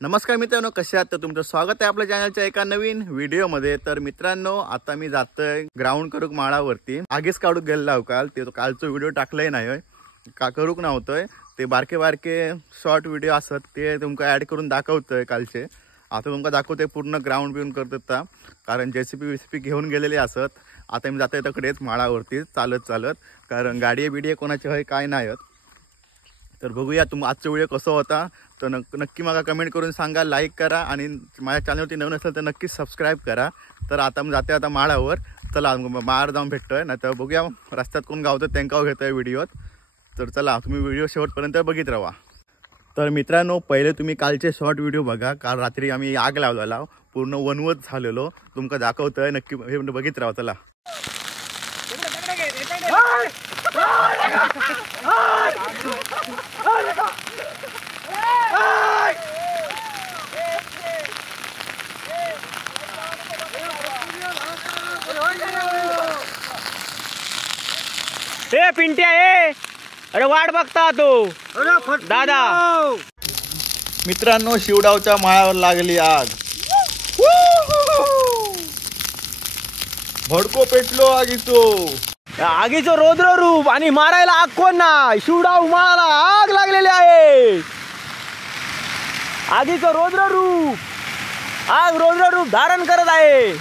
नमस्कार मित्रांनो, कसे आहात? तर तुमचं स्वागत आहे आपल्या चॅनलच्या एका नवीन व्हिडिओमध्ये। तर मित्रांनो, आता मी जातोय ग्राउंड करूक माळावरती। आगीच काढूक गेलेलो काल, ते कालचा व्हिडिओ टाकलाय नाही का करूक नव्हतोय। ते बारके बारके शॉर्ट व्हिडिओ असत ते तुमका ऍड करून दाखवतोय कालचे। आता तुमका दाखवतोय पूर्ण ग्राउंड बिऊन करतात, कारण जेसीपी घेऊन गेलेले असत। आता मी जातोय तकडेच माळावरती चालत, कारण गाडी बिडी कोणाची आहे काय नाही। तर बघूया आजचा व्हिडिओ कसा होता, तर नक्की मला कमेंट करून सांगा, लाईक करा आणि माझ्या चॅनलवरती नवीन असेल तर नक्की सबस्क्राईब करा। तर आता मी जाते आता माळावर, चला माळ जाऊन भेटतोय, नाही तर बघूया रस्त्यात कोण गावतो त्यांना घेतोय व्हिडिओत। तर चला तुम्ही व्हिडिओ शेवटपर्यंत बघित राहा। तर मित्रांनो, पहिले तुम्ही कालचे शॉर्ट व्हिडिओ बघा, काल रात्री आम्ही आग लावलेला, पूर्ण वनवत झालेलो, तुमका दाखवतोय, नक्की हे बघित राहा। चला ए पिंट्या ए, अरे वाट बघता तो दादा। मित्रांनो, शिवडावच्या माळावर लागली आग, भडको पेटलो आगीचो। आगीचं रौद्र रूप आणि मारायला आग कोण नाही, शिवडाव माळाला आग लागलेली आहे। आगीचं रौद्र रूप, आग रौद्र रूप धारण करत आहे।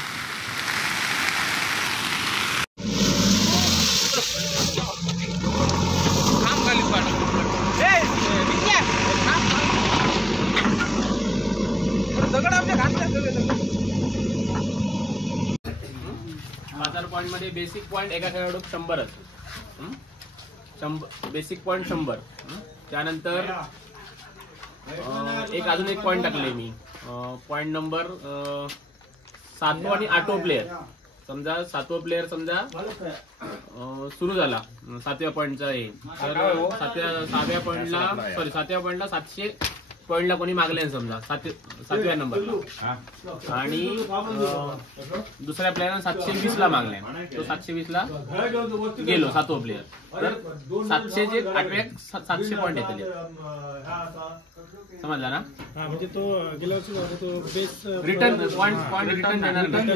बाजार पॉइंट मध्ये बेसिक पॉइंट एका खेळाडूक 100 असतो। 100 बेसिक पॉइंट 100। त्यानंतर अजून एक पॉइंट टाकले मी, पॉइंट नंबर 7 आणि 8 प्लेयर। समजा 7 प्लेयर समजा सुरू झाला 7व्या पॉइंटचा आहे, तर 7व्या पॉइंटला 700 पॉइंटला कोणी मागले समजा 7व्या नंबरला, आणि दुसऱ्या प्लेयरने 720 ला मागले, तो 720 ला गेलो 7वा प्लेयर, तर 700 चे 8व्या 700 पॉइंट येतले, समजला ना? म्हणजे तो गेल्या वर्षी तो बेस रिटर्न पॉइंट रिटर्न देणार नाही,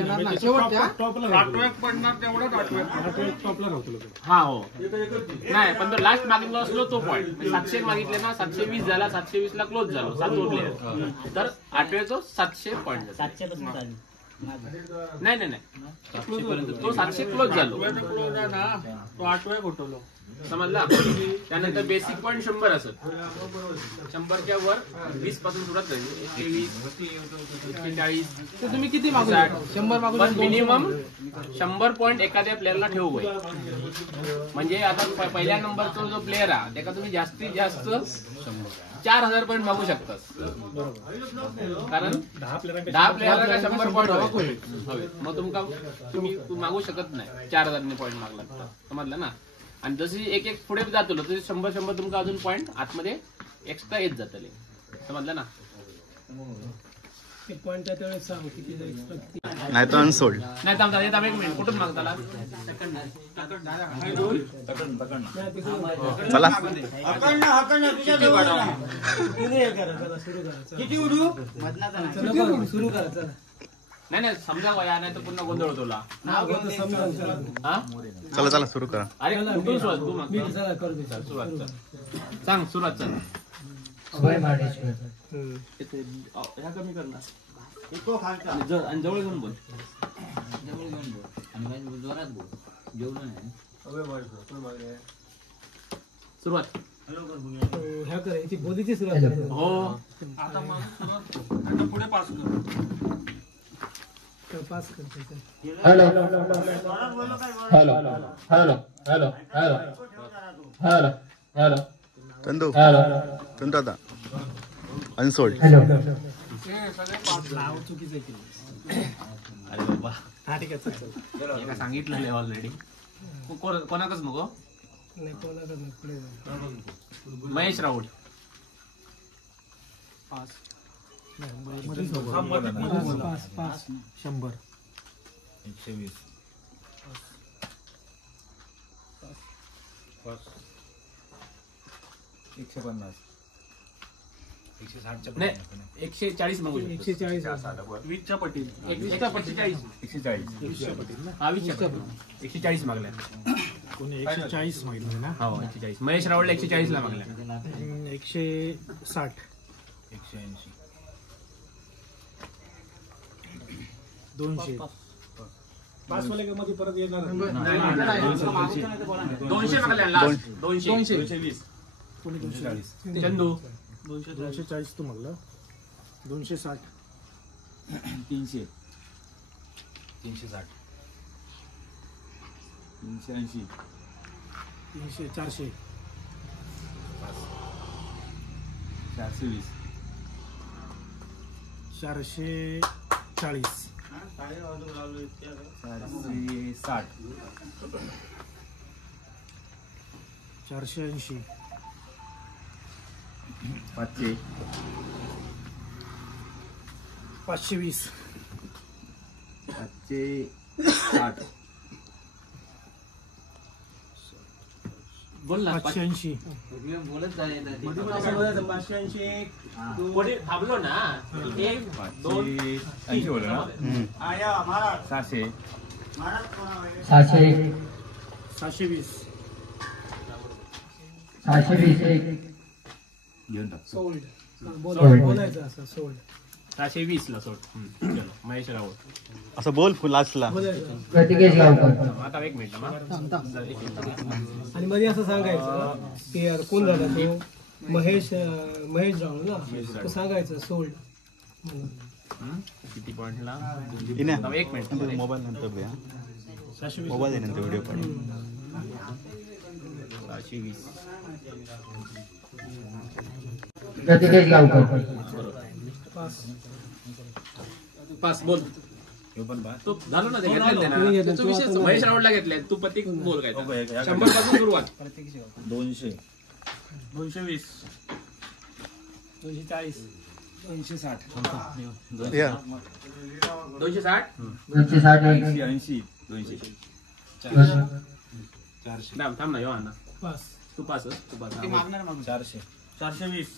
टॉपला नव्हतो। हा हो नाही, पण तो लास्ट मागितला असलो तो पॉइंट 700 मागितले ना, 720 झाला, 720 ला क्लोज झालो 7वा प्लेयर, तर 8व्याचो 700 पॉइंट नाही 700 पर्यंत तो 700 क्लोज झालो, तो 8व्या घोटवलो, समजला? त्यानंतर बेसिक पॉइंट 100 असत, 100च्या वर 20 पासून सुरुवात झाली, 120 140, तर तुम्ही किती मागू? 100 मागू, पण मिनिमम 100 पॉइंट एखाद्या प्लेअरला ठेवू पाहिजे। म्हणजे आता पहिल्या नंबरचा जो प्लेअर आहे त्याला तुम्ही जास्तीत जास्त 4000 पॉइंट मागू शकता, कारण 10 प्लेअरला 100 पॉइंट हवे, मग तुम्ही मागू शकत नाही 4000 पॉइंट मागला तर, समजलं ना? आणि जशी एक पुढे जातो तशी 100 तुमका अजून पॉइंट आतमध्ये एक्स्ट्रा येत जातले, समजलं ना? पॉइंटच्या त्यावेळेस सांग किती एक्स्ट्रा, नाही तर अनसोल्ड नाही थांबता येत, एक मिनिट कुठून मागताला चला सुरू करा। नाही समजा वया, नाही तर पुन्हा गोंधळ होतो ला। चला सुरू करा। अरे कुठून सुरुवात? तू मागता सुरुवात सांग, सुरुवात चल। ह्या कमी करणार आणि जवळ घेऊन बोल, आणि जोरात बोल, जेवढं नाही सुरुवात ह्या करायची बोलीची सुरुवात हो। आता पुढे पास करते। Hello hello hello hello hello hello hello Chandu hello आता अनसोल्ड। अरे बाबा एका सांगितलं ऑलरेडी, कोणाकच नको महेश राऊत 100 120 150 नाही 140 मागू शकतो. 140 20च्या पटीत 140 हा 140 मागल्या. कोणी 140 मागितले ना. हो 140. महेश रावळला 140 ला मागल्या. 160 200 पाच वाले का मध्ये परत येणार 200 मागल्या लास्ट. 220. कोणी 240 चंदू 240 तू मागला 260 300 360 380 300 400 420 440 460 480 500 520 560 बोल ना. 580 पुढे थांबलो ना. 1 2 580 बोललो ना. 700 700 720 720 घेऊन टाक. Sold Sold. बोलायचं असं सोल्ड 720 ला सोड. चलो महेश रावळ. असं बोल लास्टला. बोलायचं प्रतिकेश गावकर आता 1 मिनिट ना. आणि मध्ये असं सांगायचं की यार कोण झाला तो महेश राव ना तो सांगायचं सोल्ड किती पॉइंटला. इने 1 मिनिट. मोबाईल नंतर द्या. मोबाईल नंतर व्हिडिओ पण 720. प्रतिकेश गावकर पास बोल. तू झालो ना ते घेतले ना. तू विषय महेश रावळला घेतले. तू प्रतीक बोल काय 100 पासून सुरुवात. 200 220 240 260 या 260. 260 280 थांब ना यो ना. पास तू पास. 400 420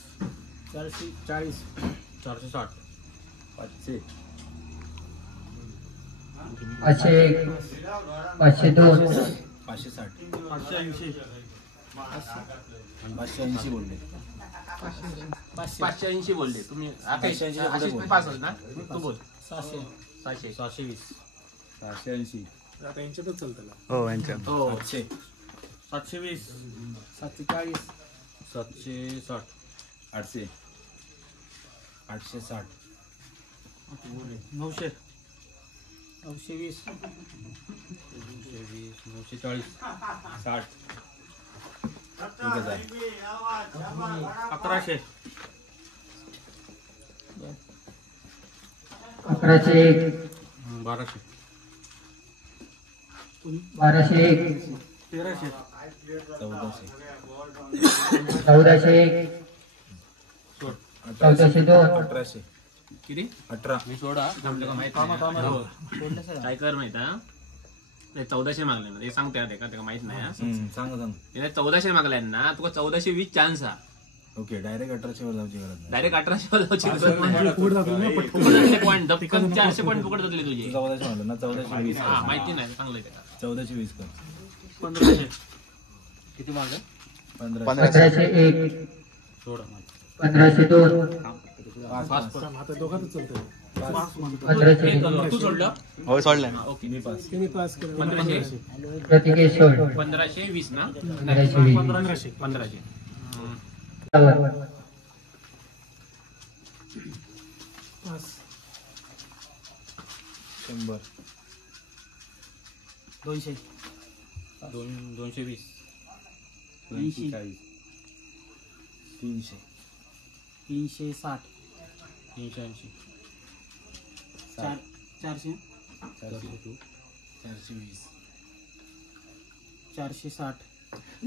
440 460. 500 501 502 560 580 580 बोलले. 580 बोलले तुम्ही. 580 आशिष बोल. पास ना. तू बोल. 700 720. 780 आता यांच्यातच चालतं हो यांच्या. हो 700 720 740 760. 800 860 900 920 940. 60 1000 1100 1101 1200. 1201 1300 1400 1401 1402 1800 किती 18 मी सोडा आपल्याला का माहित नाही. काय कर माहित हा. 1400 मागले ना. हे सांगते आता का माहित नाही हा. सांग 1400 मागलाय ना. तुका 1420 चान्स हा. ओके डायरेक्ट 1800 वर जाऊची गरज नाही. डायरेक्ट 1800 वर जाऊची गरज नाही. पुढे जातो ना पटकन पॉईंट 400 पॉईंट पकडत होते तुझे. 1400 म्हणलं ना 1420 हा माहिती नाही चांगलं आहे. 1420 कर 1500 किती मागलं 1501 सोडा. 1502 आता दोघांच चालतं 1503 तू सोडलं. हो सोडलं. ओके मी पास त्यांनी पास केलं 1500 प्रतिकेश सोड 1520 ना. 1520 1500 1500. पास 100 200 220. 240 300 360 380. 400 420 460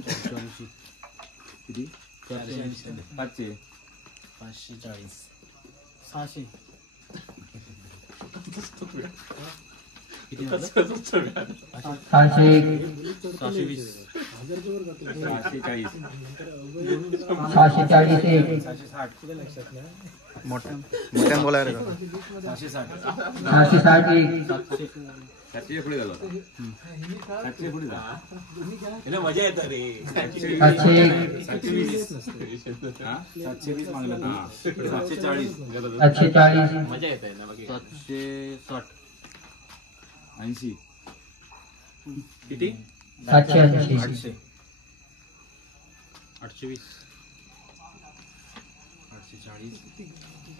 480. किती 500 540 600 किती 701 720. सहाशे 640 मोठ्यानं बोलायला का? 660 700 पुढे झालं 700 पुढे जा मजा येत रे 720 मागलं 740 मजा येत आहे ना बाकी 760 80 किती 780 800 820 840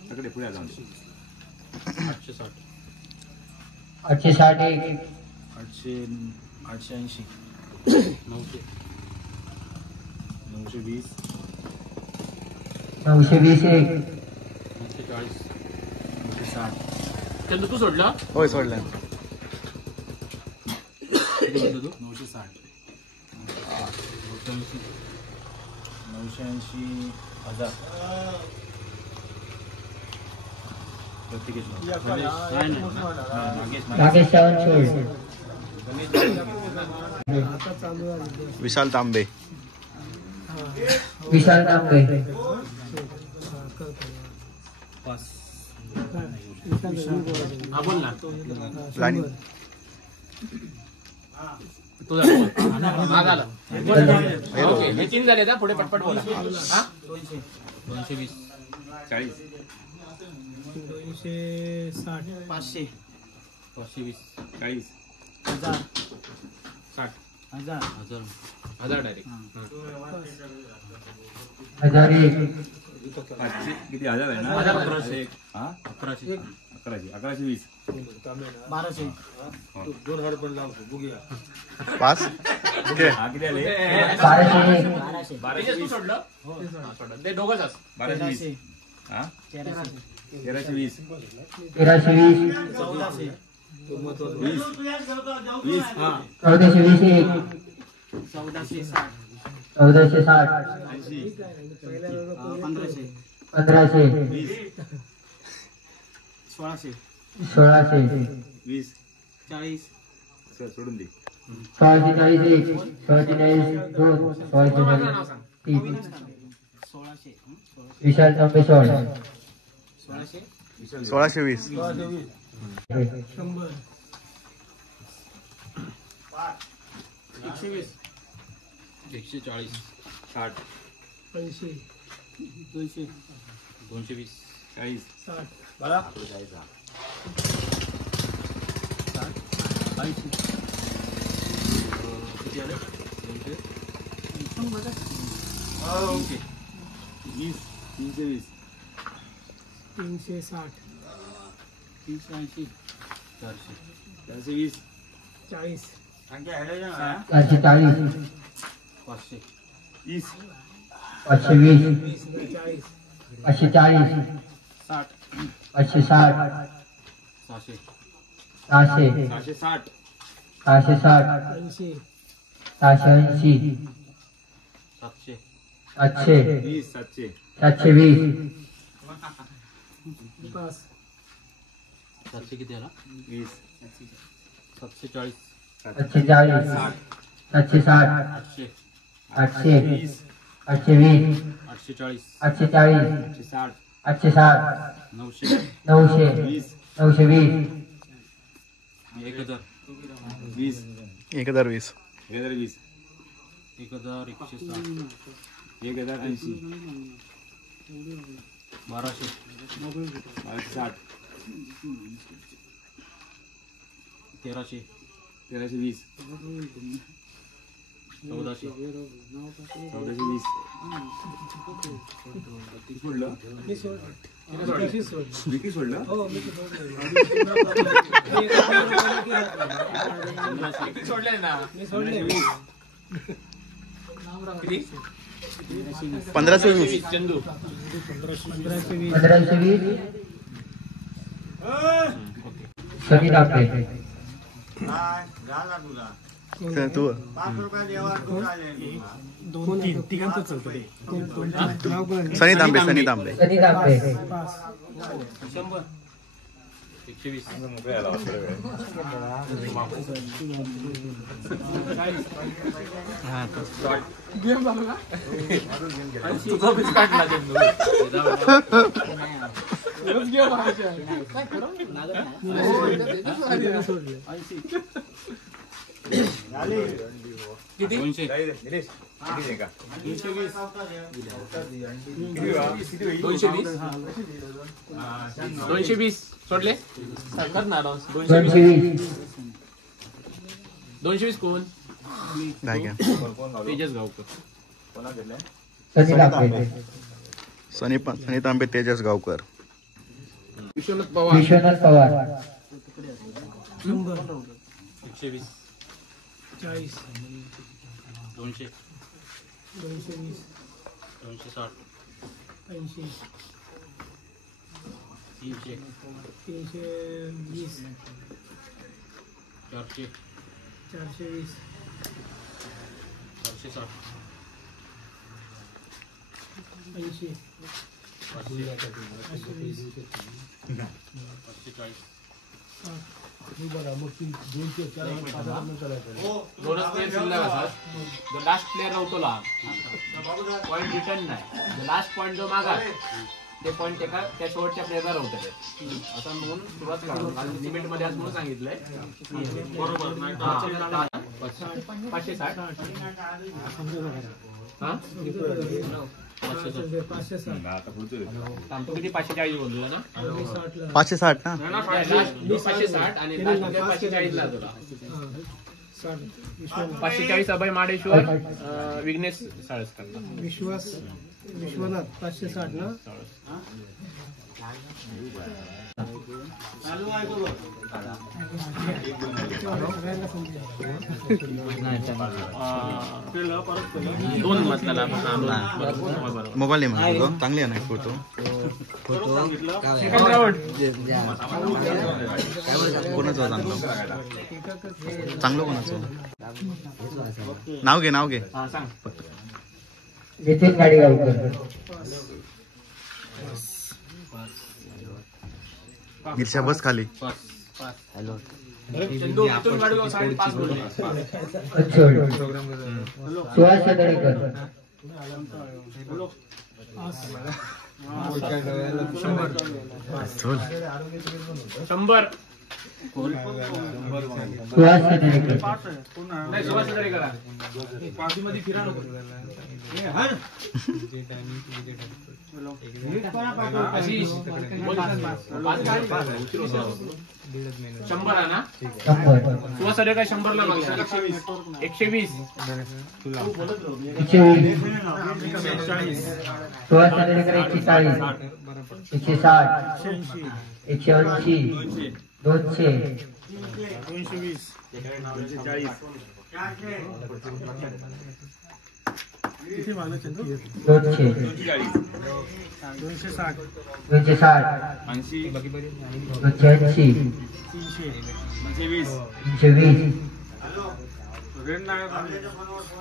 सगळे पुढे जाऊन 860 860 880 900 920 920 940 960 चंदू तू सोडलं होय सोडलं. किती म्हणतो तू 960 980 हजार नागेश सावंत आता चालू आहे विशाल तांबे. विशाल तांबे हा बोल ना लाईन तू झाला माग आला ओके हे 3 झाले का पुढे पटपट बोला हा 220 40 260 500 520 40 60 हजार डायरेक्ट 1001 500 किती हजार आहे ना 1100 हा 1100 1120 1200 पाच ओके. हा किती आले 1201 तू सोडलं हा, सोडलं. ते दोघंच असं 1220 हा 1320 1320 20 20 हा 1420 1460 1500 1600 20 सोडून दे 1640 1640 2 1640 3 विशाल तांबे 1620 100 140 60 80 220 40 60 किती आले 20 320 360 380 420 40 440 500 20 520 40 540 560 600 700 760 760 80 780 700 700 20 700 720 5 700 किती आला 20 740 740 760 800 800 820 840 840 860 860 900 900 20 920 1000 20 1020 1020 1160 1080 1200 1260 1300 1320 1400 1420 सोडलं मी सोडलं विकी सोडलं हो मी सोडलं सोडले ना मी सोडले किती 1520 चंदू 1520 1520 सनी तांबे तू दोन तिघांचं चालतं ते नाव कोण सनी तांबे सनी तांबे सनी तांबे 100 120. मोकळ्या आला वाटतं काय. तुझा बीच काढला किती 200. निलेश किती आहे का? 220. 220 सोडले. 220 कोण? काय घ्या तेजस गावकर. कोणा दिलंय? सनी तांबे तेजस गावकर. विश्वनाथ पवार. 120. 40 200. 220 260. 80 300. 320 400. 420 460. 80 520 540. दोनच प्लेयर शिल्लक असतात. जो लास्ट प्लेयर नव्हतो पॉईंट रिटर्न नाही. लास्ट पॉईंट जो मागा ते पॉईंट त्या शेवटच्या प्लेयरला राहतं ते असं म्हणून सुरुवात करा. लिमिट मध्ये म्हणून सांगितलंय. बरोबर 560. हा 560 आता पुढचं सांगतो किती 540 बोललो ना. 560 ना. 560 आणि लास्ट प्लेयर 540 ला तुला 540 अभय माडेश्वर विघ्नेश साळसकर. विश्वनाथ 560 ना. दोन मधला मोबाईल नाही म्हणतो चांगली आहे ना फोटो. सेकंड राऊंड कोणाचं चांगलं चांगलं कोणाचं नाव घे हा सांग. नितीन गाडीगावकर. गिरशा बस खाली. इथून गाडीगाव 5.5 बोलले. अच्छोड. सुहास सदळीकर. 100. सुहास सदळीकर. नाही सुभाष तरी करा. आशिष 100 आहे ना. 100. सुभाष तरी काय 100 ला मागला. 120. 120. सुहास सदळीकर 140. 160. 180. 200. 220 किती मागलं चंदू. 200. 260 260. 80 280. 300 320.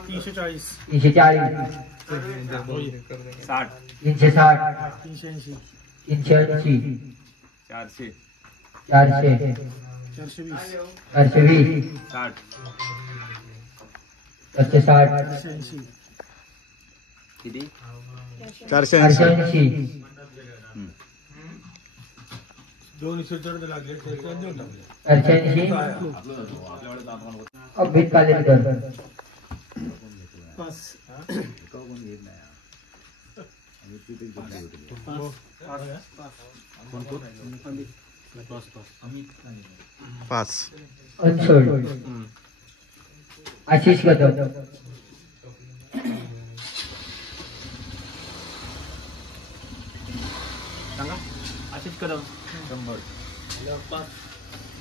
340 340. 60 360. 380 380. 400 400. 420 420. 60 460. 480 किती 480. 480. 200 लागले ते देऊन टाकले. 480. अभित कालेकर. 5 5. अंशोड. आशिष कदम. सांगा. आशिष कदम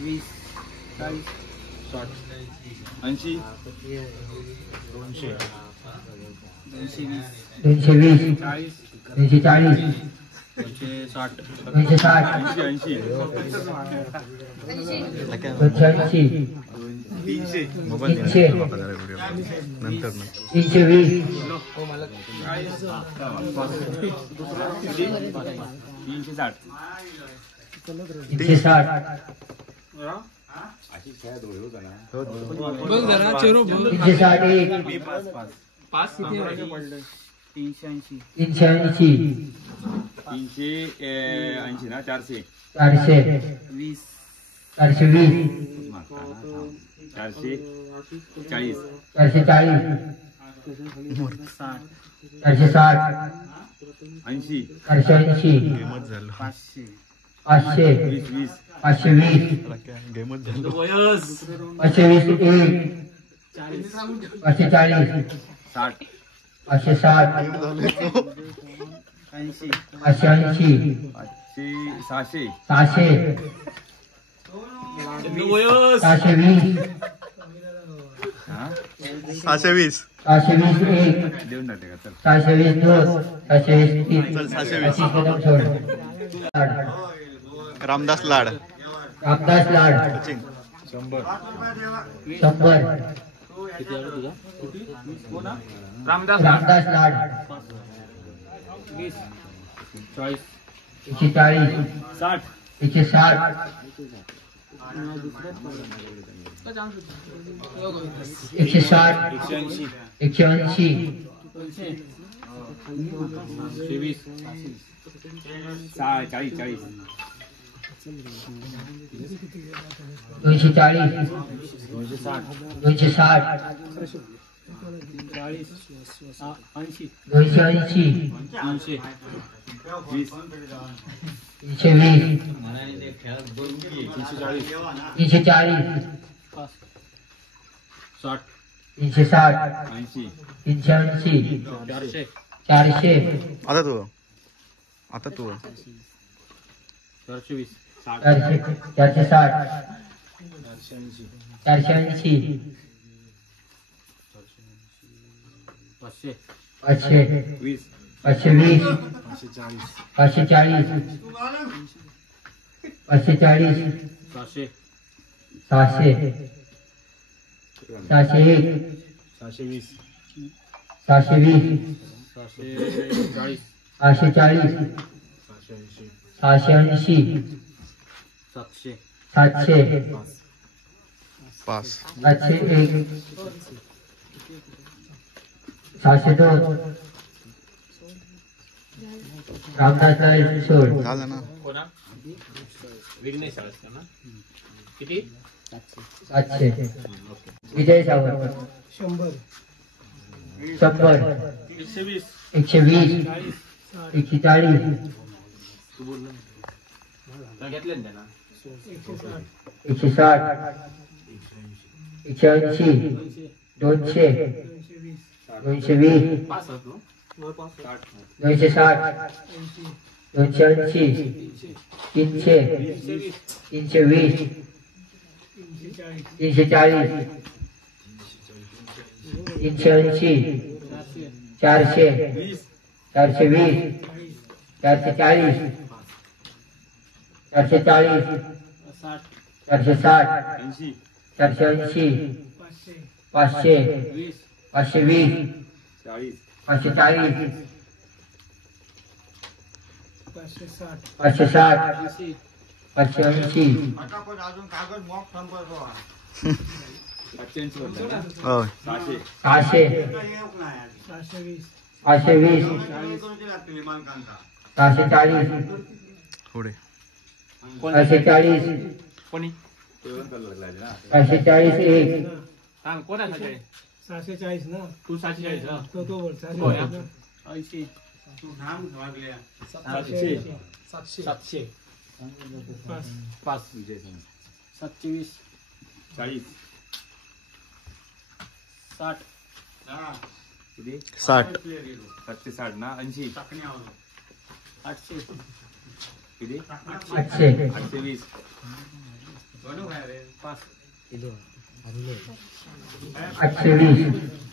20 40 80 220. 240. 240. 260. 260. 280. मोबाईल दे ना. 300. बाबा जरा व्हिडिओ नंतर ना. 320. 360 तीनशे साठ बघ जरा चेरो बघ. 361 380 ना 400 420 440 440 460 80 480 गेमच झालं 500 20 520 गेमच झालं 520 540 60 560 580 600 700 720 हा 620 720 1 देऊन जाते का चल 720 2 720 3 चल 620 कदम सोड रामदास लाड रामदास लाड सचिन 100 रामदास रामदास लाड 40 140 60 160 160 180 20 40 240 260 280 20 320 340 60 360 80 380 400 आता तू 420 460 480 500 500 20 520 540 540 700 700 701 720 740 840 880 700 700 पास 701 702 रामदास लाड सोड झालं ना विघ्नेश असतं ना किती 700 विजय सावंत 100 100 120 140 घेतले ना त्यांना 160 180 200 220 पाच असतो 260 280 300 320 340 380 400 420 440 440 460 480 500 520 40 540 560 560 580 85 होतं ना होय 600 600 720 520 पुढे 540 कोणी जेवण करायला लागले ना 540 1 सांग कोणासाठी 740 ना तू 740 हा तो बोल होय, 740 700 पाच 5 विजय सांग 720 40 60 किती 60 760 ना 80 800 किती 800 820 पाच 820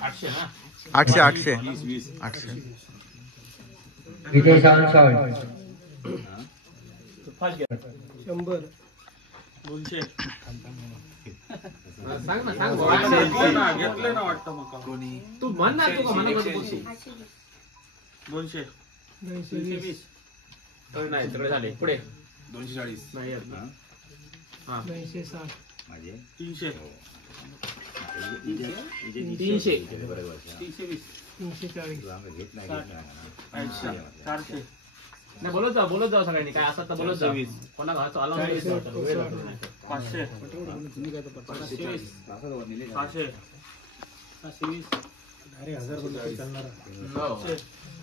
800 ना 800 800 20 800 विजय सावंत 100 सांग ना सांग घेतले ना वाटतं मग कोणी तू म्हण ना तू म्हणा 220 नाही सगळे झाले पुढे 240. नाही येत. हा 960 माझे 300 हो. 300 बरोबर. 320 340 घेत नाही घेत नाही 400 नाही बोलत जाऊ सगळ्यांनी काय असं तर बोलत जा. कोणा घालतो आला 500 520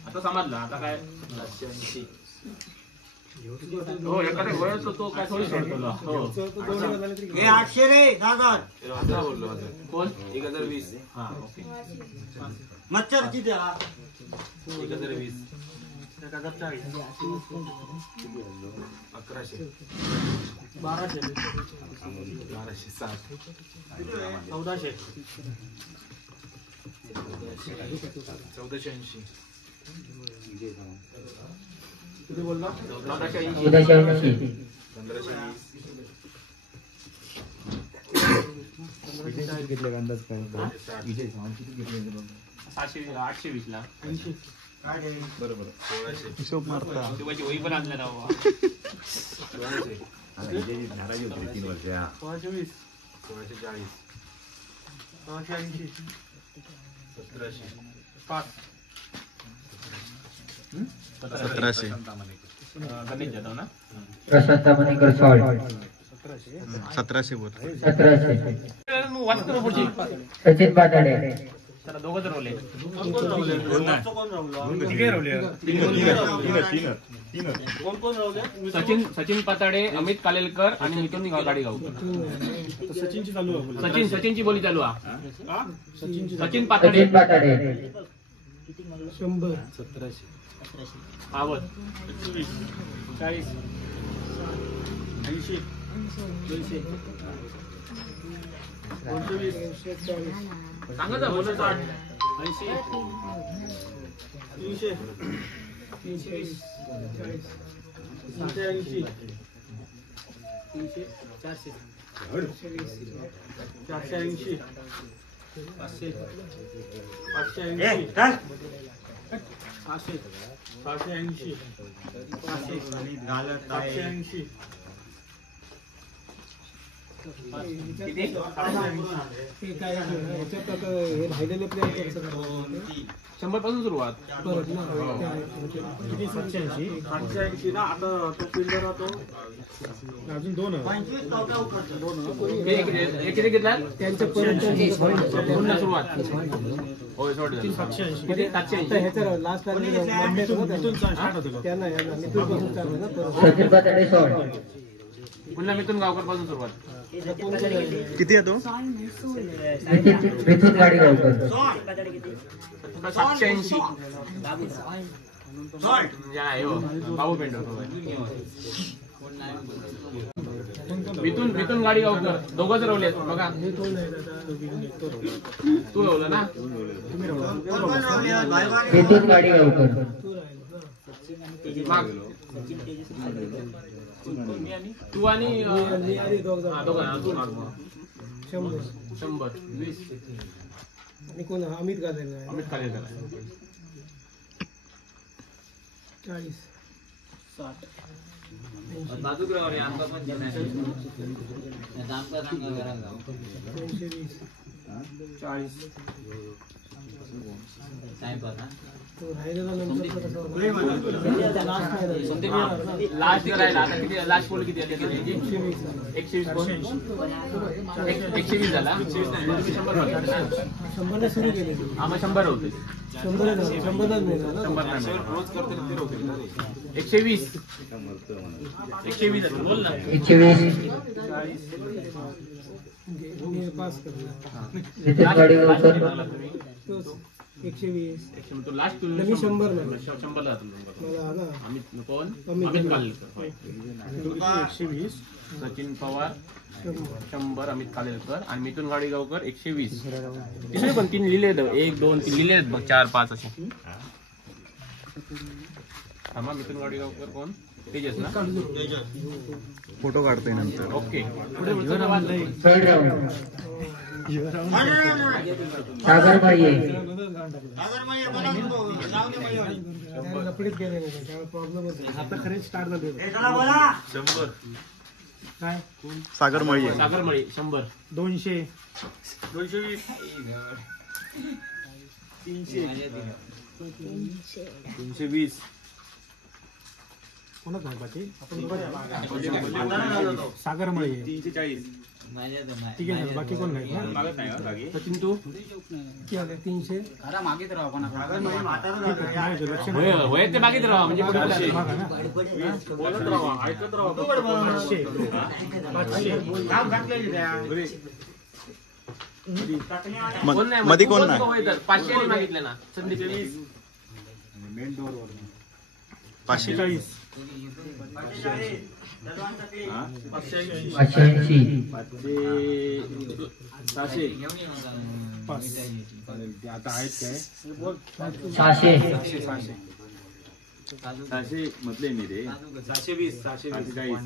आता समजलं आता काय हो एखाद्या वेळेस तो काय थोडी सोडतो हो 800 रे 1000 कोण 1020 हा ओके मच्छर किती 1020 1140 1100 1200 1260 1400 1480 किती बोलला 1480 1480 820 ला बरोबर 1600 शिवाजी वही पण आणला राव नाराजी होती 3 वर्ष 520 1640 980 1700 5 1700 गणित जातो ना प्रशांत तामणेकर सॉल्ट 1700 बोल 1700 वाचतो ना पुढची सचिन पाताडे चला दोघं तर रोले सचिन पाताडे अमित कालेलकर आणि मिथुन गाडी गावकर सचिनची बोली चालू आहे सचिन पाताडे सचिन पाताडे 100 आवड 40 80 सांगा जा बोलत 80 300 320 380 400 480 500 580 580 किती हे काय ह्याच्यात आता हे राहिलेले प्लेअर कसं करायचं 100 पासून सुरुवात परत ना किती 780 ना आता तो फिल्डर तो अजून 2 किती घेतला त्यांच्या परत पुन्हा सुरुवात होय सोड 780 किती 780 ह्याचं लास्ट त्यांना मिथून पासून चालू ना परत सचिन पाताडे सॉल्ट पुन्हा मिथुन गावकर पासून सुरुवात किती आहे तो मिथून गाडी गावकर 780 आहे हो बाबू पेंटर मिथुन गाडी गावकर दोघंच रवले बघा तू रवलं ना मिथून गाडी गावकर माग तू आणि दोघं तू माग 100 20 आणि कोण अमित गाजर अमित कालेलकर 40 60 लास्ट राहिला आता किती लास्ट पोल किती आली 120 120 झाला 100 सुरू केले हा मग 100 होते 100 नाही रोज करते 120 बोल ना 120 पास कर मिथून गाडी गावकर 120 तो लास्ट मी 100 ला 100 ला मला ना अमित कोण अमित अमित कालेलकर 120 सचिन पवार 100 अमित कालेलकर आणि मिथुन गाडीगावकर 120 तिथे पण 3 लिहिले 1 2 3 लिहिले बघ 4 5 असे थांबा मिथुन गाडीगावकर कोण तेजस ना फोटो काढतोय नंतर. ओके थर्ड राऊंड सागर मळी लपडीत गेले नाही त्यामुळे प्रॉब्लेम होतो. आता खरेच स्टार्ट झाले. काय सागर मळी आहे. सागरमळी 100 200 320 कोणाच नाही बाकी आपण सागर मळी 340 ठीक आहे बाकी कोण नाही ना? मागत नाही का बाकी सचिन तू किती आले? 300 होय ते बाकीत राहा म्हणजे पुढे बोला. मागा ना. बोलत राहा ऐकत राहा. 500 कोण नाही मध्ये कोण नाही. 500 मागितले ना संदीप 540 580 आता आहेत काय 600 600 म्हटले मी रे 720 740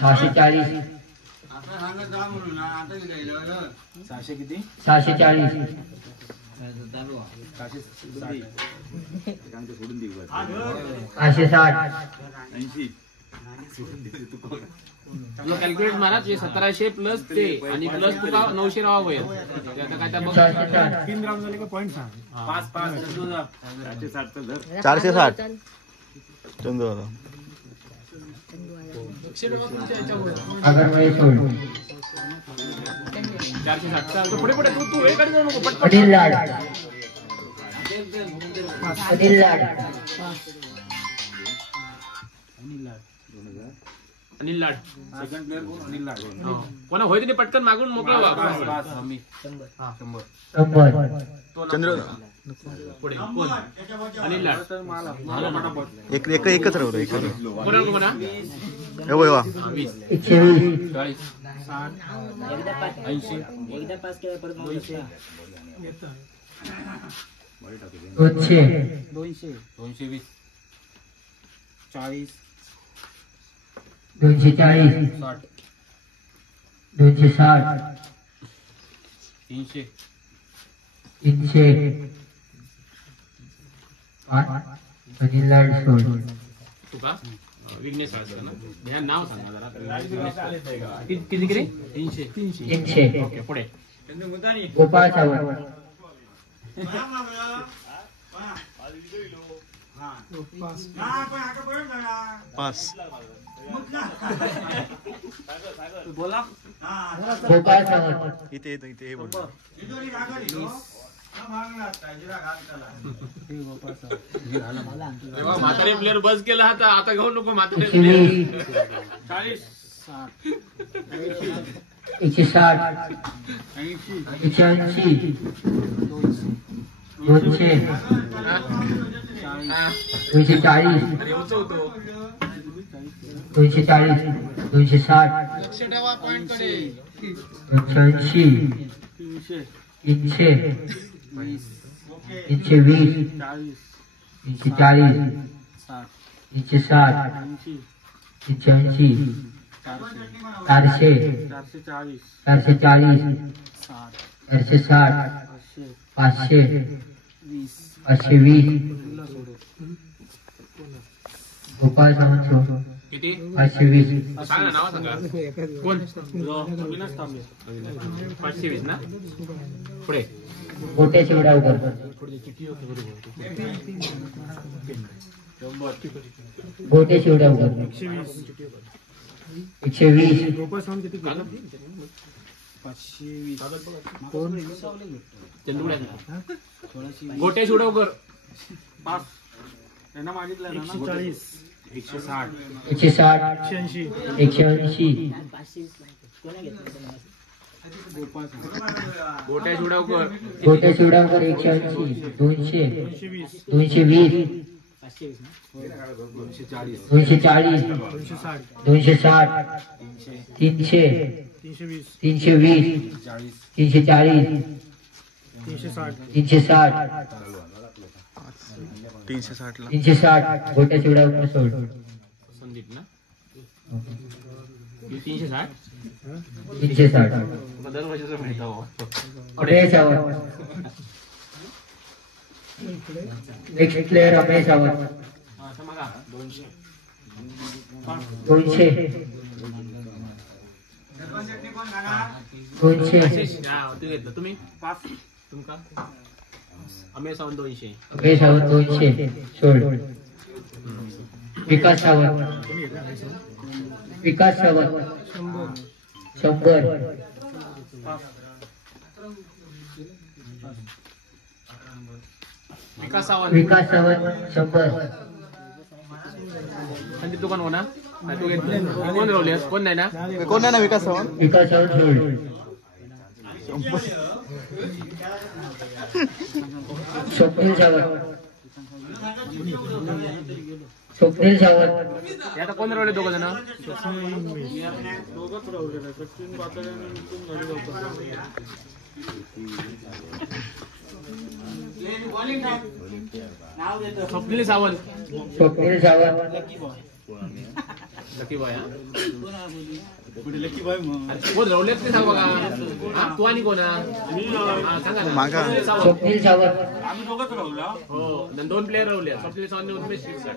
640 600 किती 640 सोडून देऊ 560 80 तुला कॅल्क्युलेट मारा 1700 प्लस ते आणि प्लस तुला 900 राहा होईल ते आता काय त्या बघ 460 3 राऊंड झाले का पॉईंट सांग. 460 धर 460 चंद्र सागर मळी सोड 460 पुढे पुढे तू वेगळी जाऊ नको पटपट अनिल लाड अनिल लाड अनिल लाड सेकंड प्लेअर अनिल लाड कोणा होय तिने पटकन मागून मोकळा व्हा. मी 100 100 चंद्र पुढे कोण अनिल लाड झालं पटापट एकच राहू एकच कोणा कोणा हे वय वा 20 120 40 80 200 220 40 240 60 260 300 300 अनिल लाड सोड तुका विघ्नेश राजकर ना ह्या नाव सांगा जरा किती किती 300 300 ओके पुढे गोपाळ सावंत पाच गोपाळ सावंत इथे येतो इथे हे बोल तेव्हा म्हातारे प्लेअर बस केला आता घेऊ नको म्हातारे 120 160 180 200 240 240 260 लक्ष ठेवा पॉइंट कडे 280 300 320 340 360 380 400 440 460 500 520 गोपाळ सावंत सोड किती 520 सांग ना नाव सांगा कोण अविनाश तांबे 520 ना पुढे मोठ्या शिवडावकर गोटे शिवडावकर 120 गोपाळ सावंत किती केलं? गोटे सुडवकर 140 160 160 180 गोटे सुडवकर गोटे शिवडावकर 180 200 220 240 260 300 320 340 360 360 ला 360 गोट्या चिवड्यावर सोड. संदीप ना 360 360 दरवर्षीचं मिळतं अमेय सावंत. Next player Amey Sawant. 200 तू घेतलं तुम्ही तुमका अमेय सावंत 200. अमेय सावंत 200 सोड. विकास सावंत. विकास सावंत 100. विकास सावंत विकास सावंत 100. संदीप दुकान हो ना नाही तू घेतलं कोण रवले कोण नाही ना कोण आहे ना विकास सावंत? विकास सावंत सोड. स्वप्नील सावंत. स्वप्नील सावंत हे आता कोण रवले दोघं जण स्वप्नील सावंत स्वप्नील सावंत लकी बॉय कोण रवलेच ते सांग बघा हा, तू आणि कोण हा, सांगा ना. मागा. स्वप्नील सावंत. स्वप्नील सावंत हो आणि 2 प्लेयर रवले स्वप्नील सावंत आणि उमेश शिरसाट.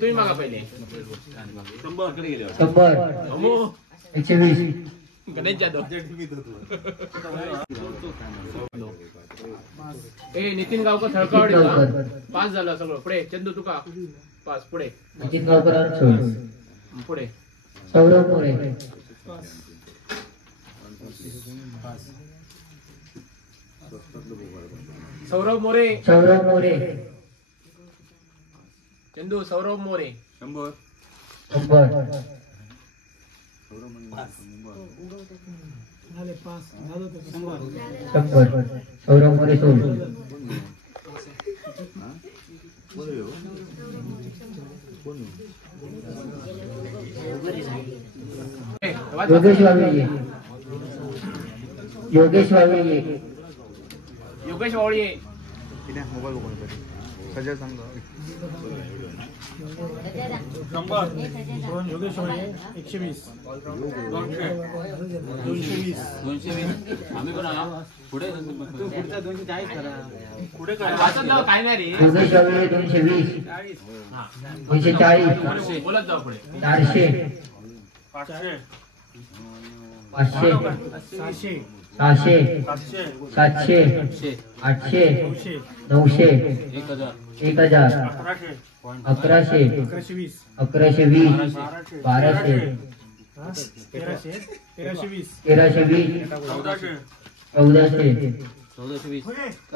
तुम्ही मागा पहिले 100. अमो 120 गणेश जाधव ए नितीन गावकर थळकावाडी नितीन गावकर. 5 झालं सगळं पुढे चंदू तुका 5 पुढे नितीन गावकर सोड. पुढे सौरभ मोरे. सौरभ मोरे सौरभ मोरे चंदू सौरभ मोरे 100. झाले 5 झालं होतं 100. सौरभ मोरे सोड. ए, वाच. योगेश वावळे. योगेश वावळे. योगेश वावळी मोबाईल बघून सजय सांग. योगेश वाळे 120 220 आम्ही पण पुढे वाचत जाऊ काय नाही रे योगेश वावळे 220. 240. बोलत जाऊ पुढे 400. 500. 700 600. 700. 800. 900. 1000. 1100. 1120 1120. 1200. 1300 1320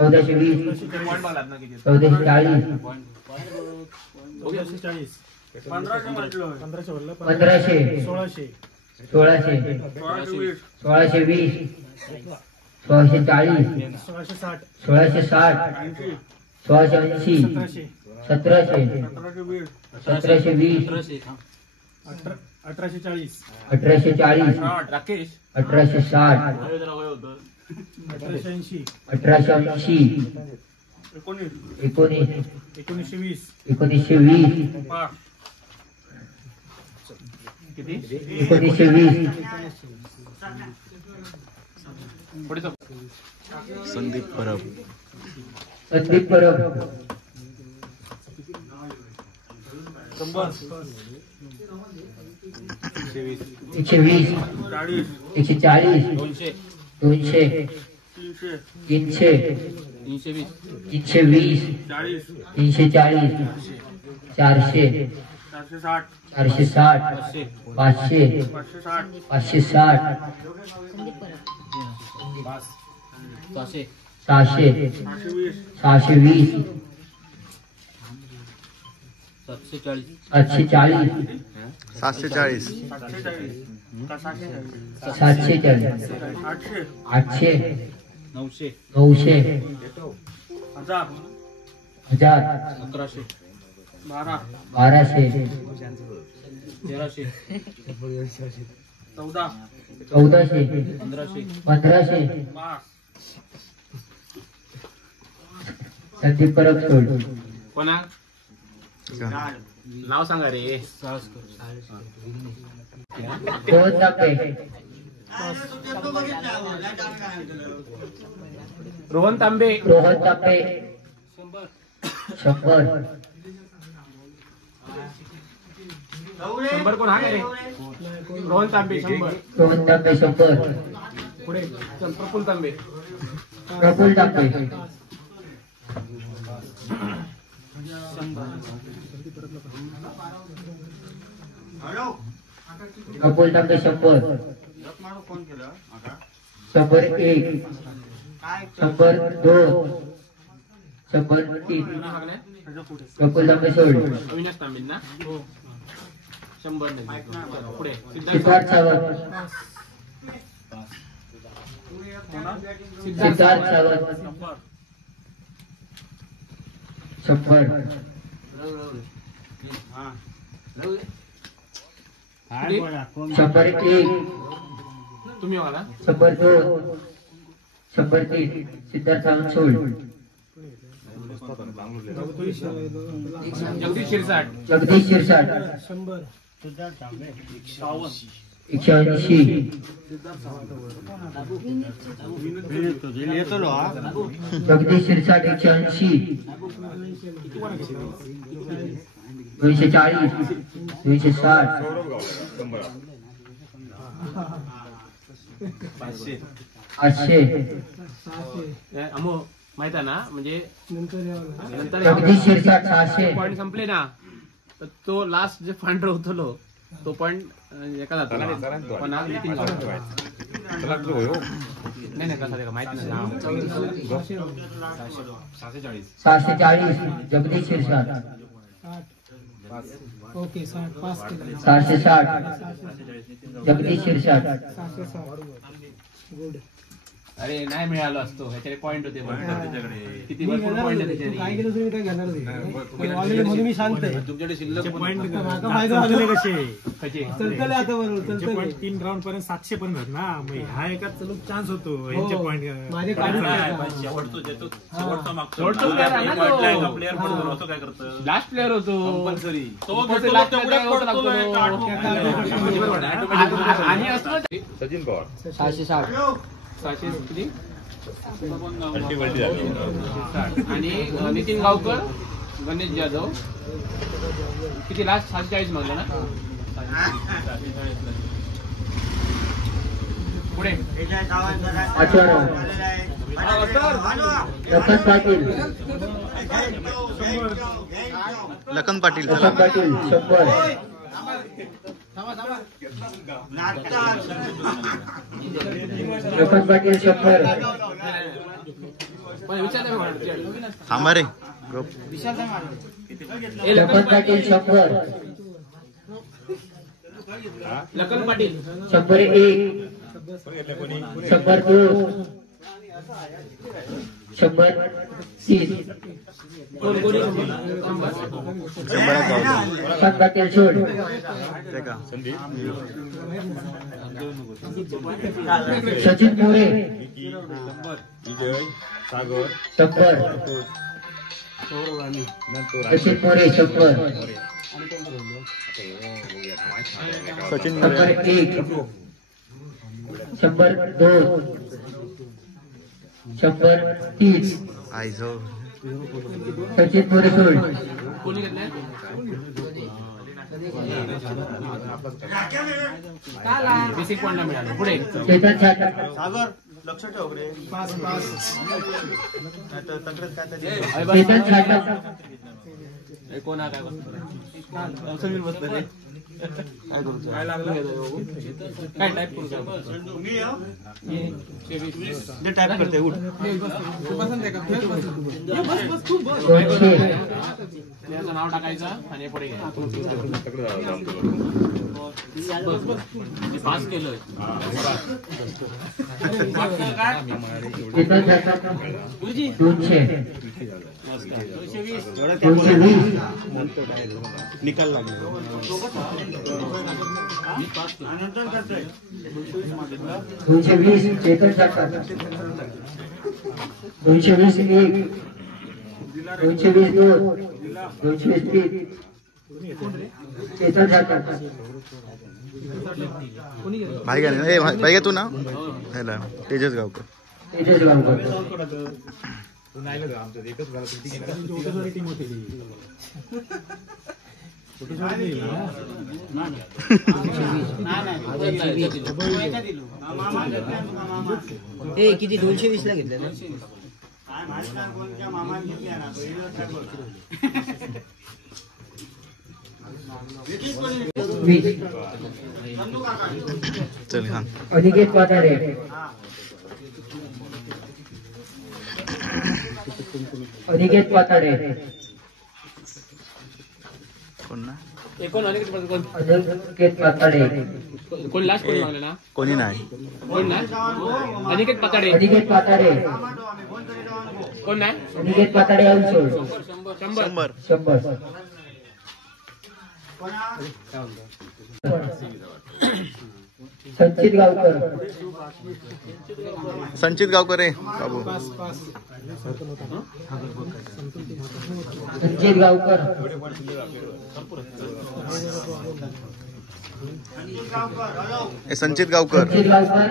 1320. 1400. 1420. 1440. 1540 1500 भरलं 1500. 1600 1600. 1620. 1640. 1660 1660. 1680. 1700. 1720. 1840 1840. राकेश 1860. 1880 1880. 19. 1920 1920. किती 1920. पुढे जाऊ. संदीप परब संदीप परब 120. 140. 200. 300. 320. 340. 400. 460. 500. 560. 600. 620. 740. 740 740. 800. 900. 1000. 1200. 1400. 1500. संदीप परब सोड कोणा नाव सांगा रे. रोहन तांबे रोहन तांबे. 100 100 कोण आहे रे. रोहन तांबे 100. रोहन तांबे 100 पुढे चल प्रफुल्ल तांबे. प्रफुल्ल तांबे 101 102 103 प्रफुल्ल तांबे सोड अविनाश तांबेंना 100 नाही. पुढे सिद्धार्थ सावंत सिद्धार्थ सावंत 100 101 तुम्ही बघा. 102 103 सिद्धार्थ सावंत सोड जगदीश शिरसाट. जगदीश शिरसाट 100 180 जगदीश शिरसाट 180 240 260 800 अमो माहित आहे ना म्हणजे नंतर यावं. नंतर जगदीश शिरसाट 600 पॉईंट संपले ना तर तो लास्ट जे फंड होतो तो पण एका जातो पण आज नितीन गावकर. नाही कसा का माहित नाही. 740 जगदीश शिरसाट 60 ओके 60 पास केलं. 760 जगदीश शिरसाट 760 गुड. अरे नाही मिळालो असतो ह्याच्याकडे पॉईंट होते पण. किती मी भरपूर घेणार पॉईंट नाही. आहे तू काय त्याच्याकडे. केलं तुम्ही काय घेणार नाही. ऑलरेडी म्हणून मी शांत आहे. तुमच्याकडे शिल्लक माका फायदा झाले कसे कसे चलतले आता बरोबर चलतले. 3 राऊंड पर्यंत 700 पर्यंत आहेत ना. मग हा एका चलून चान्स होतो हो. यांचे पॉईंट. माझे काढून टाका. लास्ट प्लेअर होतो आणि असं सचिन पवार 760 600 किती आणि नितीन गावकर गणेश जाधव किती लास्ट 47 म्हणलं ना. पुढे 18 लखन पाटील लखन पाटील लखन चला. पाटील 100 लखन पाटील 100 पण विचारलं थांबा रे लखन पाटील 100 लखन पाटील 101 102 103 लखन पाटील सोड ते का सचिन मोरे विजय सागर 100 सचिन मोरे 100 सचिन 101 102 130 आयझो सचिन मोरे सोड कोणी घेतलंय बेसिक पॉईंटला मिळालं. पुढे चेतन छाटा चेतन छाटा कोण हा काय काय टाईप करू त्याचं नाव टाकायचं आणि पुढे पास केलं. चेतन छाटा 200 220 निकाल लागला 220 चेतन छाटा 220 1 222 223 चेतन ठाकर भाई का नाही भाई का तू ना ह्याला तेजस गावकर. तेजस गावकर टीम होती किती 220 ला घेतलं ना. 20 चल हा अनिकेत वाटाडे अनिकेत वाटाडे कोण ना कोण अनेक कोण अनिकेत वाटाडे कोण लास्ट कोण मागले ना कोणी नाही. कोण नाही अनिकेत पताडे अनिकेत वाटाडे कोण नाही अनिकेत वाटाडे अनसोड 100 100 100 संचित गावकर संचित गावकर आहे बाबू. संचित गावकर हे संचित गावकर संचित गावकर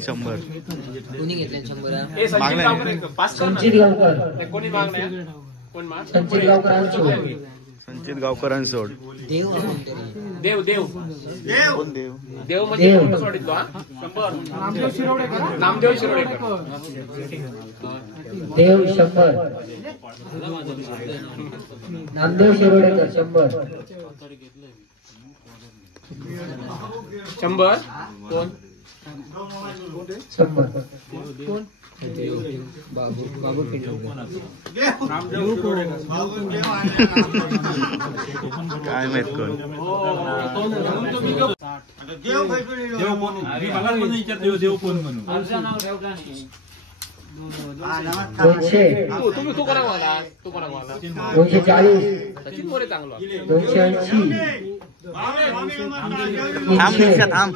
100. कोणी घेतलं 100. ए संजीव गावकर एक पास कर ना. संचित गावकर कोणी मागणे कोण माग संचित गावकर अनसोड संचित गावकरांसोड. देव देव देव कोण देव. देव म्हणजे देव. कोणतं सोडितलो हा 100 नामदेव शिरोडेकर देव 100 नामदेव शिरोडेकर 100 100 कोण 100 बाबू काय माहित कोण. देव कोण म्हणून 200 तू कोणा वाला तू कोणा वाला 240 सचिन मोरे चांगला 280 थांब निक्षा थांब.